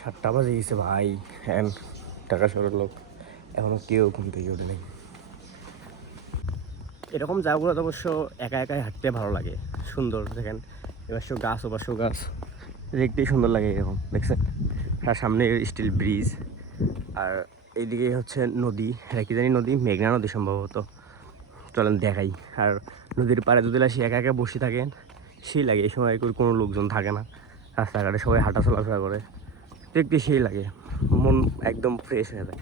7টা বাজে গেছে ভাই। হ্যাঁ, ঢাকা শহরের লোক এখনো কেউ ঘুম থেকে ওঠে নেই। এরকম জায়গাগুলো তো অবশ্য একা একাই হাঁটতে ভালো লাগে, সুন্দর দেখেন। এবার সব গাছ ওপার সব গাছ, দেখতেই সুন্দর লাগে এরকম, দেখছেন। আর সামনে স্টিল ব্রিজ, আর এইদিকে হচ্ছে নদী, কি জানি নদী, মেঘনা নদী সম্ভবত। চলেন দেখাই। আর নদীর পাড়ে যদি আসি একা একা বসে থাকেন, সেই লাগে। এই সময় কোনো লোকজন থাকে না, রাস্তাঘাটে সবাই হাঁটা চলাফেরা করে, দেখতে সেই লাগে, মন একদম ফ্রেশ হয়ে যায়।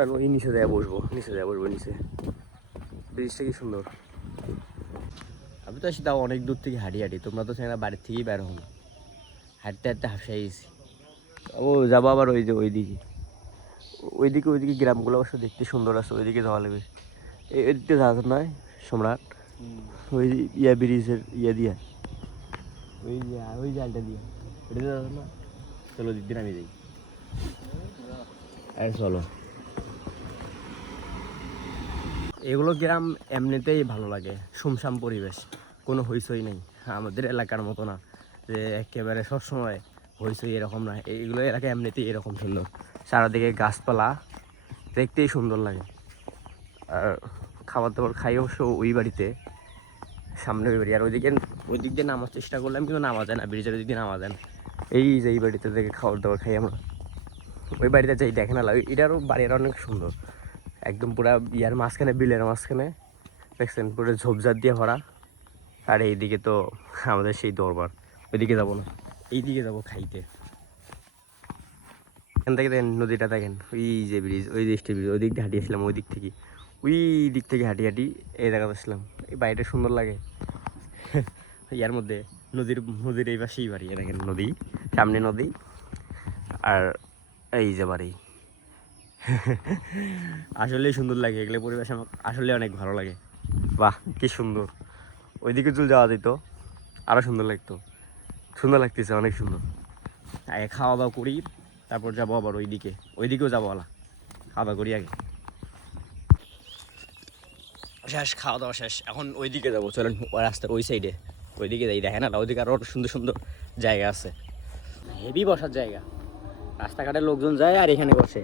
আর ওই নিচে যায় বসবো, নিচে ব্রিজটা কি সুন্দর। আমি তো আসি তাও অনেক দূর থেকে হাঁটি তোমরা তো সেখানে বাড়ির থেকেই বের হো না, হাঁটতে হাঁটতে হাসে গেছি। ও যাবো আবার ওই যে ওইদিকে গ্রামগুলো অবশ্য দেখতে সুন্দর আছে, ওইদিকে যাওয়া লাগবে। এদিকে যাওয়া নয় সম্রাট, ওই ব্রিজের দিয়া, ওই জালটা দিয়ে এটা যাওয়া না। চলো দিন আমি যাই, চলো। এগুলো গ্রাম এমনিতেই ভালো লাগে, শুমশাম পরিবেশ, কোনো হইচই নেই। আমাদের এলাকার মতো না যে একেবারে সবসময় হইচই, এরকম না। এইগুলো এলাকা এমনিতেই এরকম সুন্দর, চারদিকে গাছপালা, দেখতেই সুন্দর লাগে। আর খাবার দাবার খাই অবশ্য ওই বাড়িতে, সামনে ওই বাড়ি। আর ওই দিক দিয়ে নামার চেষ্টা করলাম, কিন্তু নামা যায় না, ব্রিজের দিক দিয়ে নামা যায় না। এই যে এই বাড়িতে থেকে খাবার দাবার খাই আমরা, ওই বাড়িতে যাই দেখে না লাগে। এটারও বাড়িটা অনেক সুন্দর, একদম পুরা ইয়ার মাঝখানে, বিলের মাঝখানে, দেখছেন, পুরো ঝোপঝাড় দিয়ে ভরা। আর এইদিকে তো আমাদের সেই দরবার, ওইদিকে যাবো না, এইদিকে যাবো খাইতে। এখান থেকে দেখেন নদীটা, দেখেন ওই যে ব্রিজ, ওই যে স্টিল ব্রিজ, ওই দিক দিয়ে হাঁটিয়েছিলাম, ওই দিক থেকে হাঁটি এই জায়গা আসলাম। এই বাড়িটা সুন্দর লাগে। ইয়ার মধ্যে নদীর এই পাশেই বাড়ি, দেখেন নদী, সামনে নদী, আর এই যে বাড়ি। আসলেই সুন্দর লাগে এগুলো পরিবেশ, আমার আসলে অনেক ভালো লাগে। বাহ কি সুন্দর, ওইদিকে চলে যাওয়া যেত, আরও সুন্দর লাগতো, সুন্দর লাগতেছে, অনেক সুন্দর। আগে খাওয়া দাওয়া করি, তারপর যাবো আবার ওইদিকেও যাবো, খাওয়া দাওয়া করি আগে। শেষ খাওয়া দাওয়া শেষ, এখন ওইদিকে যাবো, চলেন রাস্তার ওই সাইডে, ওইদিকে যাই। দেখেন না, ওইদিকে আরও সুন্দর সুন্দর জায়গা আছে, হেভি বসার জায়গা, রাস্তাঘাটে লোকজন যায় আর এখানে বসে।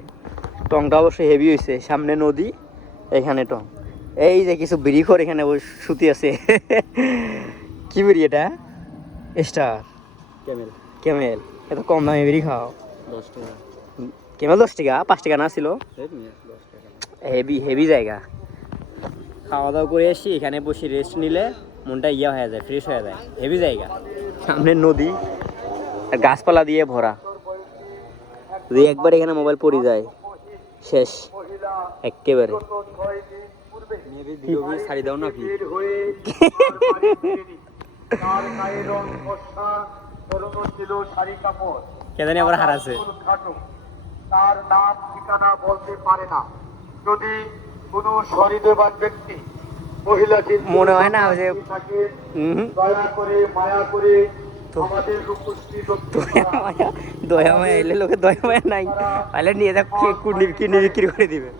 টংটা অবশ্যই হেভি হয়েছে, সামনে নদী, এখানে টং, এই যে কিছু বিড়িখোর এখানে শুতি আছে। কি বিড়ি এটা? Star Camel. এত কম দামে বিড়ি খাও? 10 টাকা ক্যামেল, 10 টাকা, 5 টাকা না ছিল? হেভি জায়গা। খাওয়া দাওয়া করে আসি, এখানে বসে রেস্ট নিলে মনটা হয়ে যায়, ফ্রেশ হয়ে যায়, হেভি জায়গা। সামনে নদী আর গাছপালা দিয়ে ভরা, যদি একবার এখানে মোবাইল পড়ে যায় শেষ একেবারে। ছাড়ি দাও না কে জানি আবার হারাছে, তার নাম ঠিকানা বলতে পারে না। যদি কোনো সহৃদয়বান ব্যক্তি মহিলাকে মনে হয় না যে দয়া করে মায়া করে আমাদের দয়া মায়া এলে লোকে দয়া মায়া নাই, তাহলে নিয়ে যাক কিনে বিক্রি করে দিবে।